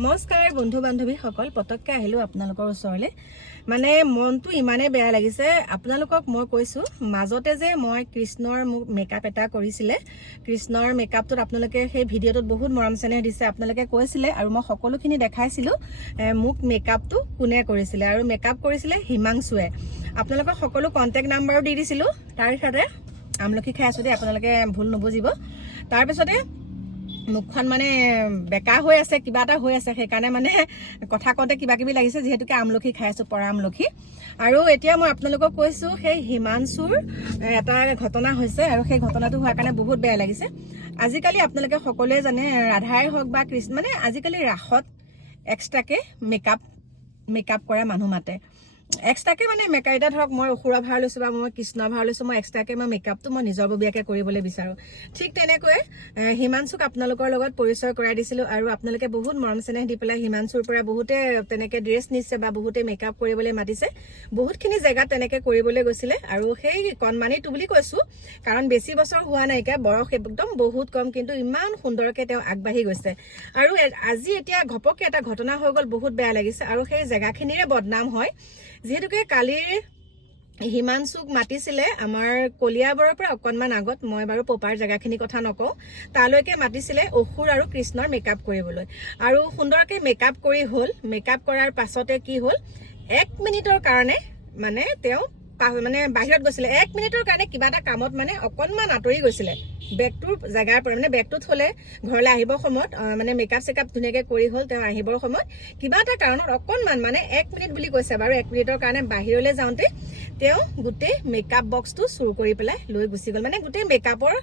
নমস্কাৰ বন্ধু বান্ধৱী সকল পতককে আহিলো আপোনালোকৰ ওচৰলে মানে মনটো ইমানে বেয়া লাগিছে আপোনালোকক মই কৈছো মাজতে যে মই কৃষ্ণৰ মেকআপ এটা কৰিছিলে কৃষ্ণৰ মেকআপটোত আপোনালোকে সেই ভিডিঅটোত বহুত মৰম চেনেহ দিছে আপোনালোকে কৈছিলে আৰু মই সকলোখিনি দেখাইছিলো মোক মেকআপটো কোনে কৰিছিলে আৰু মেকআপ কৰিছিলে হিমাংশুৱে আপোনালোকৰ সকলো কন্টাক্ট নাম্বাৰো দি দিছিলো তাৰ সাথে আমলখি খাই আছো দে আপোনালোকে ভুল নবুজিব তাৰ পিছতে মুখখন মানে বেকা হৈ আছে কিবা এটা হৈ আছে সেইকাৰণে মানে কথা কওঁতে কিবা কিবি লাগিছে যেহেতুকে আমলখি খাই আছো পৰা আমলখি আৰু এতিয়া মই আপোনালোকক কৈছো সেই হিমাংশুৰ এটা ঘটনা হৈছে আৰু সেই ঘটনাটো হোৱাৰ কাৰণে বহুত বেয়া লাগিছে আজিকালি আপোনালোকে সকলোৱে জানে ৰাধাই হওক বা কৃষ্ণ মানে আজিকালি ৰাখত এক্সট্ৰাকে মেকআপ কৰা মানুহ মাতে এক্সট্ৰাকে মানে মেকআপ এটা ধৰক মই অসুৰা ভাৰ লৈছো বা মই কৃষ্ণ ভাৰ লৈছো মই এক্সট্ৰাকে মই মেকআপটো মই নিজৰ ববিয়াকে কৰিবলৈ বিচাৰো ঠিক তেনেকৈ হিমাংশুক আপোনালোকৰ লগত পৰিচয় কৰাই দিছিলো আৰু আপোনালোকে বহুত মৰম চেনেহ দি পেলাই হিমাংশুৰ পৰা বহুতে তেনেকে ড্ৰেছ নিছে বা বহুতে মেকআপ কৰিবলৈ মাতিছে বহুতখিনি জেগাত তেনেকে কৰিবলৈ গৈছিলে আৰু সেই কণমানিটো বুলি কৈছো কাৰণ বেছি বছৰ হোৱা নাইকা বয়স একদম বহুত কম কিন্তু ইমান সুন্দৰকে তেওঁ আগবাঢ়ি গৈছে আৰু আজি এতিয়া ঘপককে এটা ঘটনা হৈ গ'ল বহুত বেয়া লাগিছে আৰু সেই জেগাখিনিৰে বদনাম হয় যেহেতুকে কালিৰ হিমাংশুক মাতিছিলে আমাৰ কলিয়াবৰৰ পৰা অকনমান আগত মই বাৰু পপাৰ জেগাখিনি কথা নকওঁ তালৈকে মাতিছিলে অসুৰ আৰু কৃষ্ণৰ মেকআপ কৰিবলৈ আৰু সুন্দৰকে মেকআপ কৰি হ'ল মেকআপ কৰাৰ পাছতে কি হ'ল 1 মিনিটৰ কাৰণে মানে তেওঁ মানে বাহিৰত গৈছিলে 1 মিনিটৰ কাৰণে কিবা এটা কামত মানে অকনমান আঁতৰি গৈছিলে বেগটোৰ জেগাৰ পৰা মানে বেগটো থলে ঘৰলৈ আহিব সময়ত মানে মেকআপ চেকআপ ধুনীয়াকে কৰি হ'ল তেওঁ আহিবৰ সময়ত কিবা এটা কাৰণত অকনমান মানে 1 মিনিট বুলি কৈছে বাৰু 1 মিনিটৰ কাৰণে বাহিৰলৈ যাওঁতে তেওঁ গোটেই মেকআপ বক্সটো চুৰ কৰি পেলাই লৈ গুচি গ'ল মানে গোটেই মেকআপৰ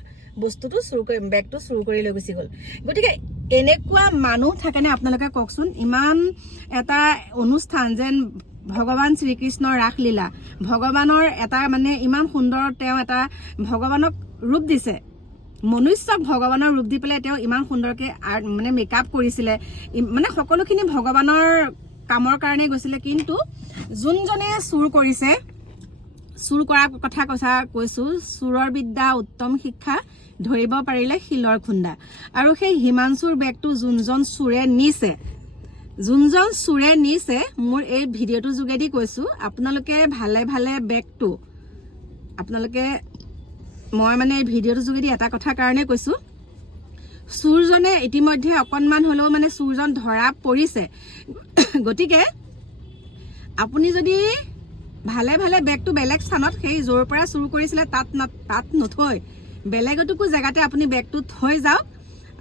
বস্তুটো চুৰ কৰি বেগটো চুৰ কৰি লৈ গুচি গ'ল গতিকে এনেকুৱা মানুহ থাকেনে আপোনালোকে কওকচোন ইমান এটা অনুষ্ঠান যেন ভগৱান শ্ৰীকৃষ্ণৰ ৰাসলীলা ভগৱানৰ এটা মানে ইমান সুন্দৰ তেওঁ এটা ভগৱানক ৰূপ দিছে মনুষ্যক ভগৱানৰ ৰূপ দি পেলাই তেওঁ ইমান সুন্দৰকে মানে মেকআপ কৰিছিলে মানে সকলোখিনি ভগৱানৰ কামৰ কাৰণে গৈছিলে কিন্তু যোনজনে চুৰ কৰিছে চুৰ কৰাৰ কথা কৈছো চুৰৰ বিদ্যা উত্তম শিক্ষা ধৰিব পাৰিলে শিলৰ খুন্দা আৰু সেই হিমাংশুৰ বেগটো যোনজন চুৰে নিছে মোৰ এই ভিডিঅ'টোৰ যোগেদি কৈছো আপোনালোকে ভালে ভালে বেগটো আপোনালোকে মই মানে এই ভিডিঅ'টোৰ যোগেদি এটা কথা কাৰণে কৈছো চুৰজনে ইতিমধ্যে অকনমান হলেও মানে চুৰজন ধৰা পৰিছে গতিকে আপুনি যদি ভালে ভালে বেগটো বেলেগ স্থানত সেই জোৰ পৰা চুৰ কৰিছিলে তাত নথৈ বেলেগতকো জেগাতে আপুনি বেগটো থৈ যাওক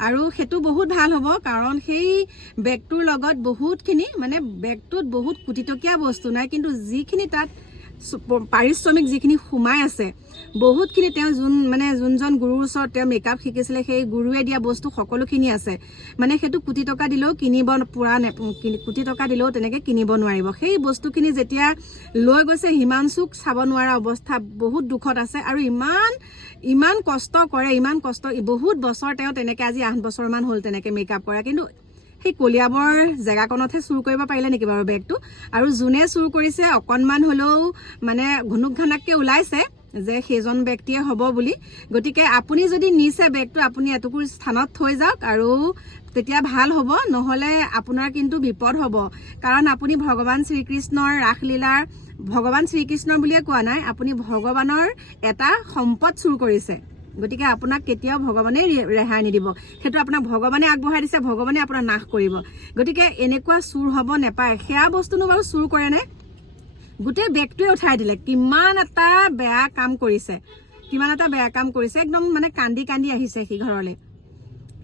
আৰু হেতু বহুত ভাল হ'ব কাৰণ সেই বেগটোৰ লগত বহুতখিনি মানে বেগটোত বহুত কোটিটকীয়া বস্তু নাই কিন্তু যিখিনি তাত পাৰিশ্ৰমিক যিখিনি সোমাই আছে বহুতখিনি তেওঁ যোনজন গুৰুৰ ওচৰত তেওঁ মেকআপ শিকিছিলে সেই গুৰুৱে দিয়া বস্তু সকলোখিনি আছে মানে হেতু কোটি টকা দিলেও কিনিব পুৰা কোটি টকা দিলেও তেনেকে কিনিব নোৱাৰিব সেই বস্তুখিনি যেতিয়া লৈ গৈছে হিমাংশুক চাব নোৱাৰা অৱস্থা বহুত দুখত আছে আৰু ইমান কষ্ট কৰে ইমান কষ্ট বহুত বছৰ তেওঁ তেনেকে আজি 8 বছৰ মান হ'ল তেনেকে মেকআপ কৰা কিন্তু সেই কলিয়াবৰ জেগাকনতহে চুৰ কৰিব পাৰিলে নেকি বাৰু বেগটো আৰু যোনে চুৰ কৰিছে অকনমান হলেও মানে ঘুনুক ঘানাককে ওলাইছে যে সেইজন ব্যক্তিয়ে হ'ব বুলি গতিকে আপুনি যদি নিছে বেগটো আপুনি এটুকুৰ স্থানত থৈ যাওক আৰু তেতিয়া ভাল হ'ব নহলে আপোনাৰ কিন্তু বিপদ হ'ব কাৰণ আপুনি ভগৱান শ্ৰীকৃষ্ণৰ ৰাসলীলাৰ ভগৱান শ্ৰীকৃষ্ণ বুলিয়ে কোৱা নাই আপুনি ভগৱানৰ এটা সম্পদ চুৰ কৰিছে গতিকে আপোনাক কেতিয়াও ভগৱানে ৰেহাই নিদিব সেইটো আপোনাক ভগৱানে আগবঢ়াই দিছে ভগৱানে আপোনাক নাশ কৰিব গতিকে এনেকুৱা চুৰ হ'ব নেপায় সেয়া বস্তুনো বাৰু চুৰ কৰে নে গোটেই বেগটোৱে উঠাই দিলে কিমান এটা বেয়া কাম কৰিছে একদম মানে কান্দি আহিছে সি ঘৰলে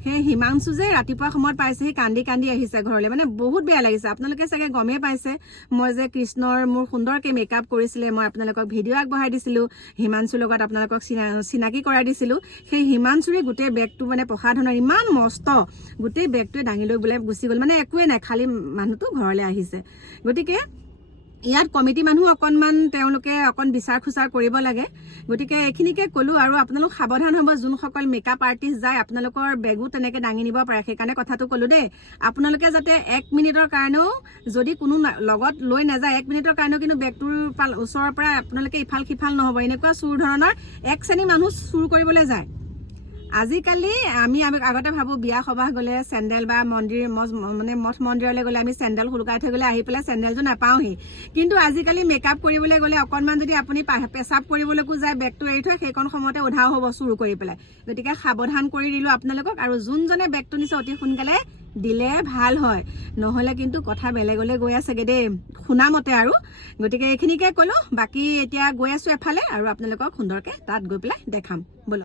সেই হিমাংশু যে ৰাতিপুৱা সময়ত পাইছে সি কান্দি আহিছে ঘৰলে মানে বহুত বেয়া লাগিছে আপোনালোকে চাগে গমেই পাইছে মই যে কৃষ্ণৰ মোৰ সুন্দৰকে মেকআপ কৰিছিলে মই আপোনালোকক ভিডিঅ' আগবঢ়াই দিছিলো হিমাংশুৰ লগত আপোনালোকক চিনাকি কৰাই দিছিলো সেই হিমাংশুৰে গোটেই বেগটো মানে প্ৰসাধনৰ ইমান মস্ত গোটেই বেগটোৱে দাঙি লৈ বোলে গুচি গ'ল মানে একোৱে নাই খালি মানুহটো ঘৰলে আহিছে গতিকে ইয়াত কমিটি মানুহ অকনমান তেওঁলোকে অকন বিচাৰ খুচাৰ কৰিব লাগে গতিকে এইখিনিকে কলো আৰু আপোনালোক সাৱধান হ'ব যোনসকল মেকআপ আৰ্টিষ্ট যায় আপোনালোকৰ বেগো তেনেকে দাঙি নিব পাৰে সেইকাৰণে কথাটো কলো দেই আপোনালোকে যাতে 1 মিনিটৰ কাৰণেও যদি কোনো লগত লৈ নাযায় 1 মিনিটৰ কাৰণেও কিন্তু বেগটোৰ ওচৰৰ পৰা আপোনালোকে ইফাল সিফাল নহব এনেকুৱা চুৰ ধৰণৰ এক শ্ৰেণী মানুহ চুৰ কৰিবলৈ যায় আজিকালি আমি আগতে ভাবো বিয়া সবাহ গ'লে চেণ্ডেল বা মন্দিৰ মানে মঠ মন্দিৰলৈ গ'লে আমি চেণ্ডেল শুলুকাই থৈ গ'লে আহি পেলাই চেণ্ডেলযোৰ নাপাওঁহি কিন্তু আজিকালি মেকআপ কৰিবলৈ গ'লে অকণমান যদি আপুনি পেচাব কৰিবলৈকো যায় বেগটো এৰি থয় সেইকণ সময়তে উধাও হ'ব চুৰ কৰি পেলাই গতিকে সাৱধান কৰি দিলোঁ আপোনালোকক আৰু যোনজনে বেগটো নিছে অতি সোনকালে দিলে ভাল হয় নহ'লে কিন্তু কথা বেলেগলৈ গৈ আছেগে দেই শুনা মতে আৰু গতিকে এইখিনিকে ক'লো বাকী এতিয়া গৈ আছোঁ এফালে আৰু আপোনালোকক সুন্দৰকৈ তাত গৈ পেলাই দেখাম ব'লক